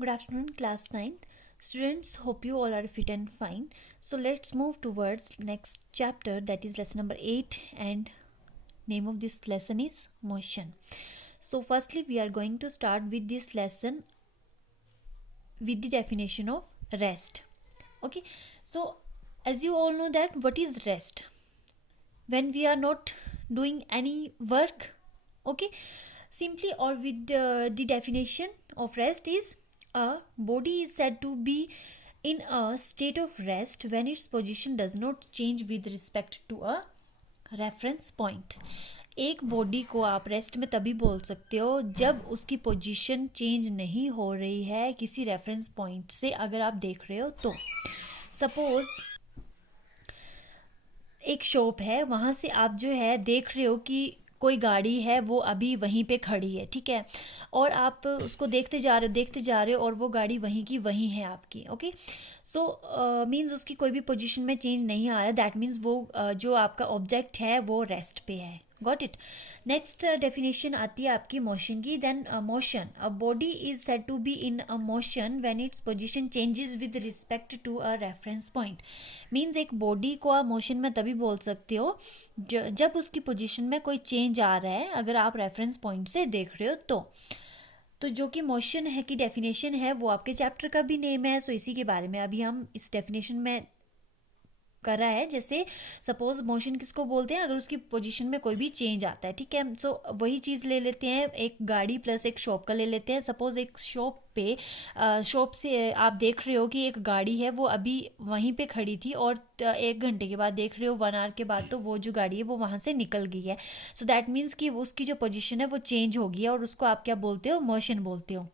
Good afternoon, class 9th. Students, hope you all are fit and fine. So let's move towards next chapter, that is lesson number 8, and name of this lesson is motion. So firstly, we are going to start with this lesson with the definition of rest. Okay, so as you all know that what is rest? When we are not doing any work, okay, simply or with the definition of rest is a body is said to be in a state of rest when its position does not change with respect to a reference point. एक body को आप rest में तभी बोल सकते हो जब उसकी पोजीशन चेंज नहीं हो रही है किसी रेफरेंस पॉइंट से. अगर आप देख रहे हो तो सपोज एक शॉप है, वहाँ से आप जो है देख रहे हो कि कोई गाड़ी है वो अभी वहीं पे खड़ी है, ठीक है, और आप उसको देखते जा रहे हो और वो गाड़ी वहीं की वहीं है आपकी. ओके, सो मीन्स उसकी कोई भी पोजीशन में चेंज नहीं आ रहा. दैट मीन्स वो जो आपका ऑब्जेक्ट है वो रेस्ट पे है. Got it. नेक्स्ट डेफिनेशन आती है आपकी मोशन की. Then motion, a body is said to be in a motion when its position changes with respect to a reference point. Means एक बॉडी को आप मोशन में तभी बोल सकते हो जब उसकी पोजीशन में कोई चेंज आ रहा है अगर आप रेफरेंस पॉइंट से देख रहे हो तो जो कि मोशन है की डेफिनेशन है वो आपके चैप्टर का भी नेम है. सो इसी के बारे में अभी हम इस डेफिनेशन में कर रहा है. जैसे सपोज मोशन किसको बोलते हैं? अगर उसकी पोजीशन में कोई भी चेंज आता है, ठीक है. सो वही चीज़ ले लेते हैं, एक गाड़ी प्लस एक शॉप का ले लेते हैं. सपोज एक शॉप से आप देख रहे हो कि एक गाड़ी है वो अभी वहीं पे खड़ी थी और 1 घंटे के बाद देख रहे हो 1 आवर के बाद तो वो जो गाड़ी है वो वहाँ से निकल गई है. सो दैट मीन्स कि उसकी जो पोजीशन है वो चेंज हो गई है और उसको आप क्या बोलते हो? मोशन बोलते हो.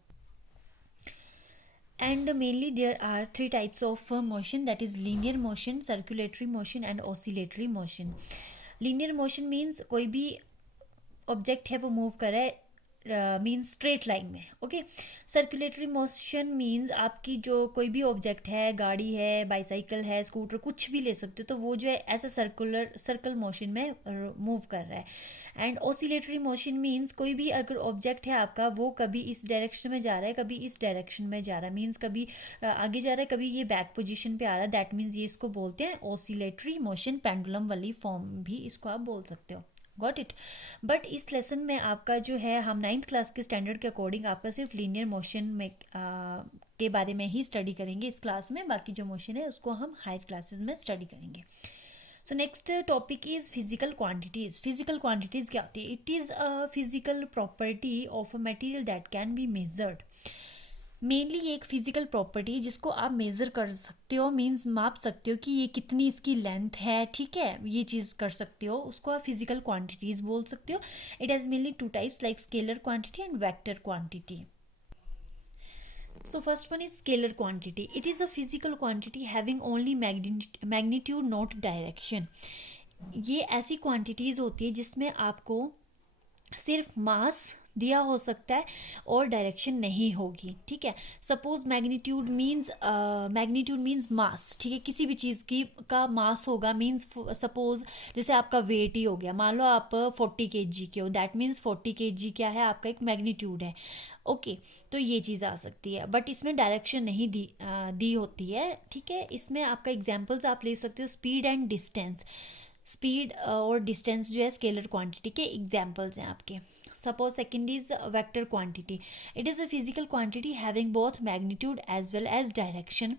And mainly there are 3 types of motion, that is linear motion, circulatory motion and oscillatory motion. Linear motion means कोई भी ऑब्जेक्ट है वो मूव कर रहा है मीन्स स्ट्रेट लाइन में. ओके. सर्कुलेटरी मोशन मीन्स आपकी जो कोई भी ऑब्जेक्ट है, गाड़ी है, बाईसाइकिल है, स्कूटर, कुछ भी ले सकते हो, तो वो जो है ऐसा सर्कल मोशन में मूव कर रहा है. एंड ऑसिलेटरी मोशन मीन्स कोई भी अगर ऑब्जेक्ट है आपका वो कभी इस डायरेक्शन में जा रहा है कभी इस डायरेक्शन में जा रहा है. मीन्स कभी आगे जा रहा है कभी ये बैक पोजिशन पे आ रहा है. दैट मीन्स ये इसको बोलते हैं ऑसिलेटरी मोशन. पेंडुलम वाली फॉर्म भी इसको आप बोल सकते हो. Got it. बट इस लेसन में आपका जो है हम 9th क्लास के स्टैंडर्ड के अकॉर्डिंग आपका सिर्फ लीनियर मोशन में के बारे में ही स्टडी करेंगे इस क्लास में. बाकी जो मोशन है उसको हम हायर क्लासेस में स्टडी करेंगे. So next topic is physical quantities. Physical quantities क्या होती है? It is a physical property of a material that can be measured. Mainly ये एक फिजिकल प्रॉपर्टी जिसको आप मेज़र कर सकते हो, मींस माप सकते हो कि ये कितनी इसकी लेंथ है, ठीक है, ये चीज़ कर सकते हो, उसको आप फिजिकल क्वांटिटीज़ बोल सकते हो. It has mainly 2 types like scalar quantity and vector quantity. So first one is scalar quantity. It is a physical quantity having only magnitude not direction. ये ऐसी क्वांटिटीज़ होती है जिसमें आपको सिर्फ मास दिया हो सकता है और डायरेक्शन नहीं होगी, ठीक है. सपोज मैग्नीट्यूड मीन्स मास, ठीक है, किसी भी चीज़ की का मास होगा. मीन्स सपोज जैसे आपका वेट ही हो गया, मान लो आप 40 kg के हो, दैट मीन्स 40 kg क्या है? आपका एक मैग्नीट्यूड है. ओके, तो ये चीज़ आ सकती है बट इसमें डायरेक्शन नहीं दी होती है, ठीक है. इसमें आपका एग्जाम्पल्स आप ले सकते हो स्पीड एंड डिस्टेंस. स्पीड और डिस्टेंस जो है स्केलर क्वांटिटी के एग्जाम्पल्स हैं आपके. Suppose second is vector quantity. It is a physical quantity having both magnitude as well as direction.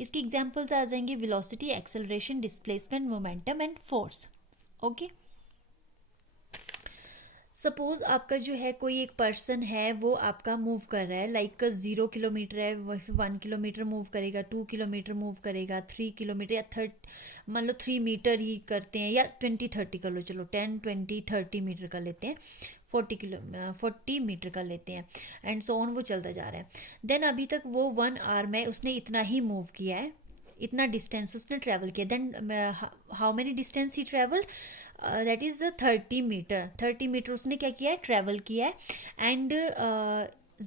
इसके एग्जाम्पल्स आ जाएंगे velocity, acceleration, displacement, momentum and force. Okay. Suppose आपका जो है कोई एक पर्सन है वो आपका मूव कर रहा है, लाइक 0 किलोमीटर है वो 1 किलोमीटर मूव करेगा, 2 किलोमीटर मूव करेगा, 3 किलोमीटर या 30, मान लो 3 मीटर ही करते हैं, या 20-30 कर लो, चलो 10-20-30 मीटर कर लेते हैं, 40 मीटर का लेते हैं, एंड सो ऑन वो चलता जा रहा है. देन अभी तक वो 1 आवर में उसने इतना ही मूव किया है, इतना डिस्टेंस उसने ट्रैवल किया. Then how many distance he travel? That is 30 metre. 30 metre उसने क्या किया है? ट्रैवल किया है. एंड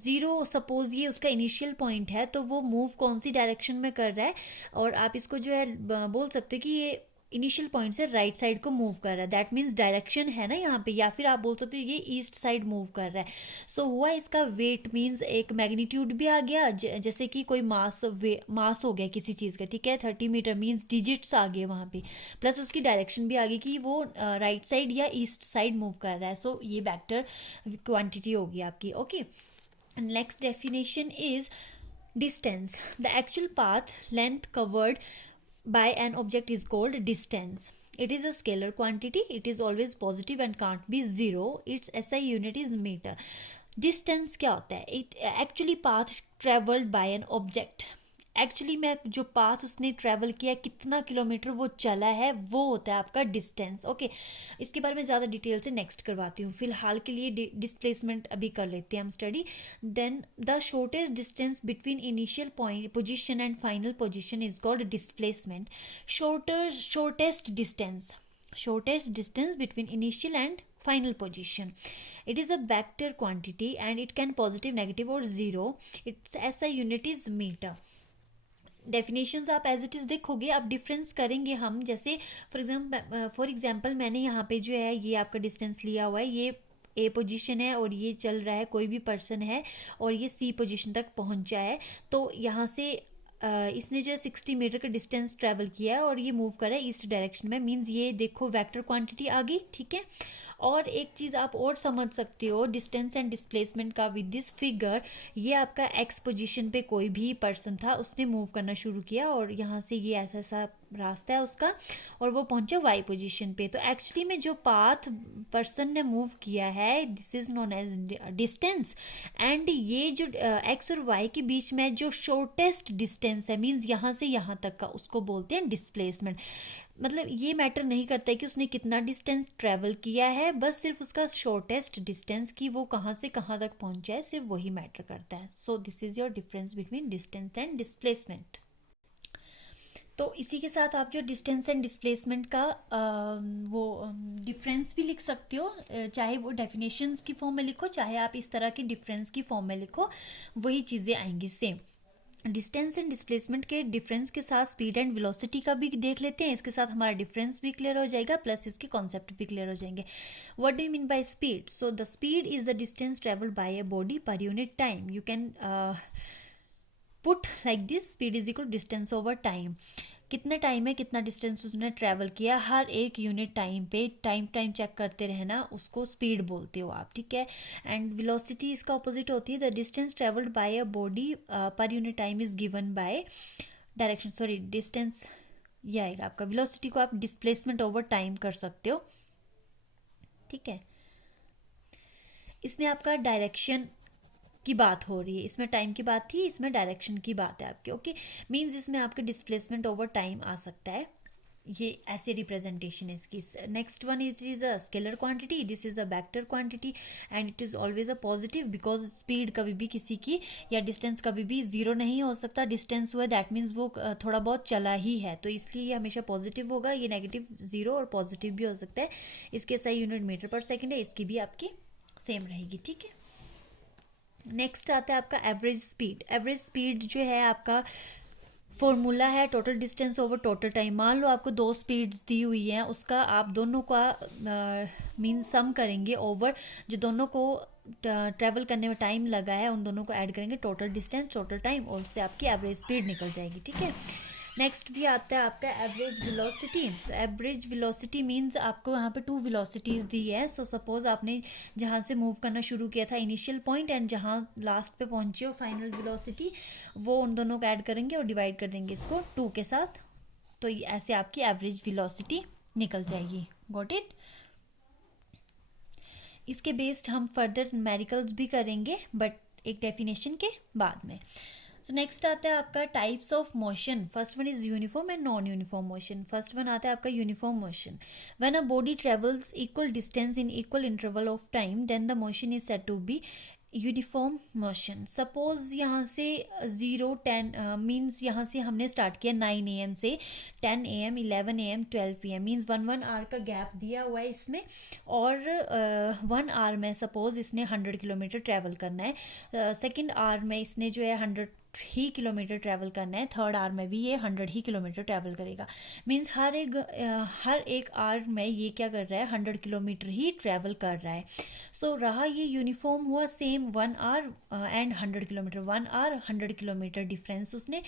0 सपोज ये उसका इनिशियल पॉइंट है, तो वो मूव कौन सी डायरेक्शन में कर रहा है? और आप इसको जो है बोल सकते हो कि ये इनिशियल पॉइंट से राइट साइड को मूव कर रहा है, दैट मीन्स डायरेक्शन है ना यहाँ पे, या फिर आप बोल सकते हो ये ईस्ट साइड मूव कर रहा है। सो हुआ इसका वेट मीन्स एक मैग्नीट्यूड भी आ गया, जैसे कि कोई मास हो गया किसी चीज़ का, ठीक है, 30 मीटर मीन्स डिजिट्स आ गए वहाँ पे, प्लस उसकी डायरेक्शन भी आ गई कि वो राइट साइड या ईस्ट साइड मूव कर रहा है। सो ये वेक्टर क्वांटिटी होगी आपकी। Okay, next definition is distance. The actual path length covered by an object is called distance. It is a scalar quantity. It is always positive and can't be zero. Its SI unit is meter. Distance क्या होता है? It actually path traveled by an object. Actually में जो path उसने travel किया, कितना kilometre वो चला है, वो होता है आपका डिस्टेंस। ओके, इसके बारे में ज़्यादा डिटेल से नेक्स्ट करवाती हूँ, फिलहाल के लिए डिस्प्लेसमेंट अभी कर लेते हैं हम study. Then the shortest distance between initial point position and final position is called displacement. Shortest distance between initial and final position. It is a vector quantity and it can positive, negative or zero. Its SI unit is meter. Definitions आप as it is देखोगे, आप difference करेंगे हम, जैसे for example मैंने यहाँ पे जो है ये आपका डिस्टेंस लिया हुआ है, ये ए पोजीशन है और ये चल रहा है, कोई भी पर्सन है और ये सी पोजीशन तक पहुँचा है, तो यहाँ से इसने जो है 60 मीटर का डिस्टेंस ट्रैवल किया है और ये मूव कर रहा है ईस्ट डायरेक्शन में, मींस ये देखो वेक्टर क्वांटिटी आ गई, ठीक है। और एक चीज़ आप और समझ सकते हो डिस्टेंस एंड डिस्प्लेसमेंट का विद दिस फिगर, ये आपका एक्स पोजीशन पे कोई भी पर्सन था, उसने मूव करना शुरू किया और यहाँ से ये ऐसा सा रास्ता है उसका और वो पहुंचा वाई पोजीशन पे, तो एक्चुअली में जो पाथ पर्सन ने मूव किया है this is known as distance. And ये जो एक्स और वाई के बीच में जो शॉर्टेस्ट डिस्टेंस है, मींस यहाँ से यहाँ तक का, उसको बोलते हैं डिस्प्लेसमेंट। मतलब ये मैटर नहीं करता है कि उसने कितना डिस्टेंस ट्रैवल किया है, बस सिर्फ उसका शॉर्टेस्ट डिस्टेंस कि वो कहाँ से कहाँ तक पहुँचा है, सिर्फ वही मैटर करता है। So this is your difference between distance and displacement. तो इसी के साथ आप जो डिस्टेंस एंड डिस्प्लेसमेंट का वो डिफरेंस भी लिख सकते हो, चाहे वो डेफिनेशंस की फॉर्म में लिखो, चाहे आप इस तरह के डिफरेंस की फॉर्म में लिखो, वही चीज़ें आएंगी सेम। डिस्टेंस एंड डिस्प्लेसमेंट के डिफरेंस के साथ स्पीड एंड वेलोसिटी का भी देख लेते हैं, इसके साथ हमारा डिफरेंस भी क्लियर हो जाएगा, प्लस इसके कॉन्सेप्ट भी क्लियर हो जाएंगे। What do you mean by speed? So the speed is the distance travelled by a body per unit time. You can put like this, speed is equal distance over time. कितने time में कितना distance उसने travel किया, हर एक unit time पे time check करते रहना, उसको स्पीड बोलते हो आप, ठीक है। एंड वेलोसिटी इसका ऑपोजिट होती है, the distance travelled bye a body per unit time is given by direction, sorry distance ये आएगा आपका। वेलोसिटी को आप डिस्प्लेसमेंट ओवर टाइम कर सकते हो, ठीक है। इसमें आपका डायरेक्शन की बात हो रही है, इसमें टाइम की बात थी, इसमें डायरेक्शन की बात है आपकी। ओके, मींस इसमें आपके डिस्प्लेसमेंट ओवर टाइम आ सकता है, ये ऐसे रिप्रेजेंटेशन है इसकी। Next one is a scalar quantity, this is a vector quantity and it is always a positive, because speed कभी भी किसी की या डिस्टेंस कभी भी जीरो नहीं हो सकता, डिस्टेंस हुआ दैट मीन्स वो थोड़ा बहुत चला ही है, तो इसलिए ये हमेशा पॉजिटिव होगा। ये नेगेटिव जीरो और पॉजिटिव भी हो सकता है। इसके सही यूनिट मीटर पर सेकेंड है, इसकी भी आपकी सेम रहेगी, ठीक है। नेक्स्ट आता है आपका एवरेज स्पीड। एवरेज स्पीड जो है आपका फॉर्मूला है total distance over total time. मान लो आपको दो स्पीड्स दी हुई हैं, उसका आप दोनों का मीन सम करेंगे ओवर जो दोनों को ट्रैवल करने में टाइम लगा है, उन दोनों को ऐड करेंगे, टोटल डिस्टेंस टोटल टाइम, और उससे आपकी एवरेज स्पीड निकल जाएगी, ठीक है। नेक्स्ट भी आता है आपका एवरेज वेलोसिटी। तो एवरेज वेलोसिटी मींस आपको यहाँ पे 2 वेलोसिटीज़ दी है। सो सपोज आपने जहाँ से मूव करना शुरू किया था इनिशियल पॉइंट एंड जहाँ लास्ट पे पहुँचे हो फाइनल वेलोसिटी, वो उन दोनों को ऐड करेंगे और डिवाइड कर देंगे इसको 2 के साथ, तो ऐसे आपकी एवरेज वेलोसिटी निकल जाएगी। Got it? इसके बेस्ड हम फर्दर न्यूमेरिकल्स भी करेंगे, बट एक डेफिनेशन के बाद में। सो नेक्स्ट आता है आपका types of motion. First one is uniform and non uniform motion. First one आता है आपका uniform motion. When a body travels equal distance in equal interval of time then the motion is said to be uniform motion. Suppose यहाँ से 0-10 means यहाँ से हमने start किया 9 AM से 10 AM 11 AM 12 PM means 1 our का gap दिया हुआ है इसमें, और 1 आवर में सपोज इसने 100 किलोमीटर ट्रैवल करना है, सेकेंड आवर में इसने जो है 100 ही किलोमीटर ट्रैवल करना है, थर्ड आवर में भी ये 100 ही किलोमीटर ट्रैवल करेगा। मीन्स हर एक आवर में ये क्या कर रहा है, 100 किलोमीटर ही ट्रैवल कर रहा है। सो रहा ये यूनिफॉर्म हुआ same 1 hour and 100 kilometre, 1 hour 100 kilometre difference उसने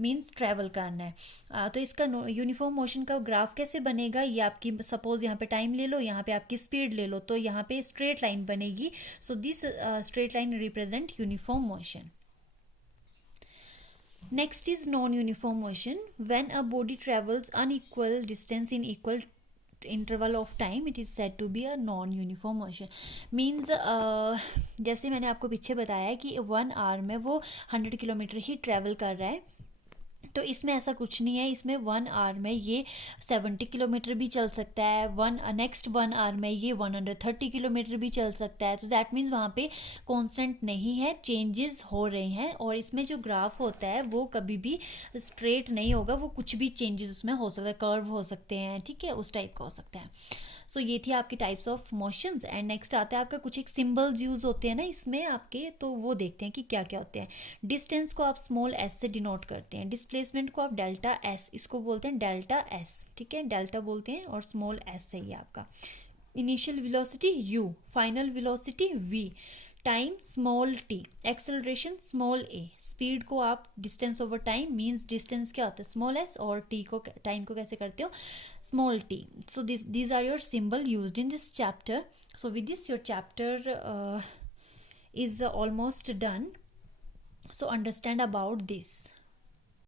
मीन्स ट्रैवल करना है। तो इसका यूनिफॉर्म मोशन का ग्राफ कैसे बनेगा, ये आपकी सपोज यहाँ पे टाइम ले लो, यहाँ पे आपकी स्पीड ले लो, तो यहाँ पे स्ट्रेट लाइन बनेगी। So this straight line represent uniform motion. Next is non-uniform motion. When a body travels unequal distance in equal interval of time, it is said to be a non-uniform motion. Means जैसे मैंने आपको पीछे बताया कि 1 our में वो 100 kilometre ही travel कर रहा है, तो इसमें ऐसा कुछ नहीं है। इसमें 1 आवर में ये 70 किलोमीटर भी चल सकता है, नेक्स्ट 1 आवर में ये 130 किलोमीटर भी चल सकता है। तो दैट मीन्स वहाँ पे कांस्टेंट नहीं है, चेंजेस हो रहे हैं। और इसमें जो ग्राफ होता है वो कभी भी स्ट्रेट नहीं होगा, वो कुछ भी चेंजेस उसमें हो सकता है, कर्व हो सकते हैं, ठीक है, उस टाइप का हो सकता है। सो ये थी आपकी types of motions. And next आता है आपका कुछ एक सिंबल्स यूज़ होते हैं ना इसमें आपके, तो वो देखते हैं कि क्या क्या होते हैं। डिस्टेंस को आप स्मॉल एस से डिनोट करते हैं, डिस्प्लेसमेंट को आप डेल्टा एस, इसको बोलते हैं डेल्टा एस, ठीक है, डेल्टा बोलते हैं, और स्मॉल एस है ये आपका। Initial velocity u, final velocity v, time small t, acceleration small a, speed को आप distance over time means distance क्या होता है स्मॉल एस, और टी को टाइम को कैसे करते हो small t. So these are your symbol used in this chapter. So with this your chapter is almost done. So understand about this.